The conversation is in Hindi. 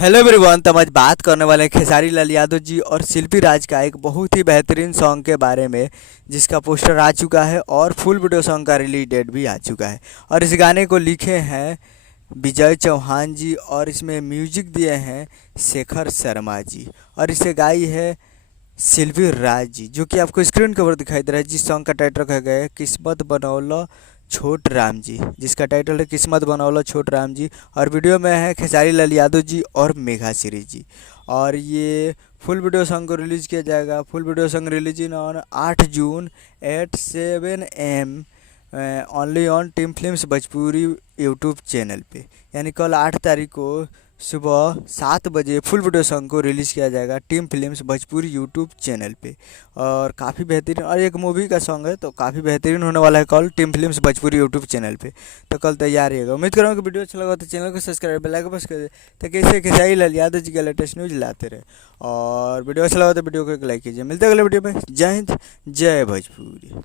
Hello everyone. तो हम आज बात करने वाले हैं खेसारी लाल यादव जी और शिल्पी राज का एक बहुत ही बेहतरीन सॉन्ग के बारे में, जिसका पोस्टर आ चुका है और फुल वीडियो सॉन्ग का रिलीज डेट भी आ चुका है। और इस गाने को लिखे हैं विजय चौहान जी और इसमें म्यूजिक दिए हैं शेखर शर्मा जी और इसे गाई है शिल्पी राज जी, जो कि आपको स्क्रीन के ऊपर दिखाई दे रहा है। जिस सॉन्ग का टाइटल रखा गया है किस्मत बनौलो छोट राम जी, जिसका टाइटल है किस्मत बनौलो छोट राम जी। और वीडियो में है खेसारी लाल यादव जी और मेघा श्री जी। और ये फुल वीडियो सॉन्ग को रिलीज़ किया जाएगा। Full video song release in on 8 June at 7 AM only on team films Bhojpuri YouTube channel पे। यानी कल 8 तारीख को सुबह 7 बजे फुल वीडियो सॉन्ग को रिलीज़ किया जाएगा team films Bhojpuri YouTube channel पे। और काफ़ी बेहतरीन और एक मूवी का सॉन्ग है, तो काफ़ी बेहतरीन होने वाला है कल team films Bhojpuri YouTube channel पे। तो कल तैयार रहिएगा। उम्मीद करूँगा कि वीडियो अच्छा लगा तो चैनल को सब्सक्राइब बेल आइकन प्रेस कर दे ताकि ऐसे खेसारी लाल यादव जी का लेटेस्ट न्यूज़ लाते रहे। और वीडियो अच्छा लगा तो वीडियो को एक लाइक कीजिए। मिलते हैं अगले वीडियो में। जय हिंद, जय भोजपुरी।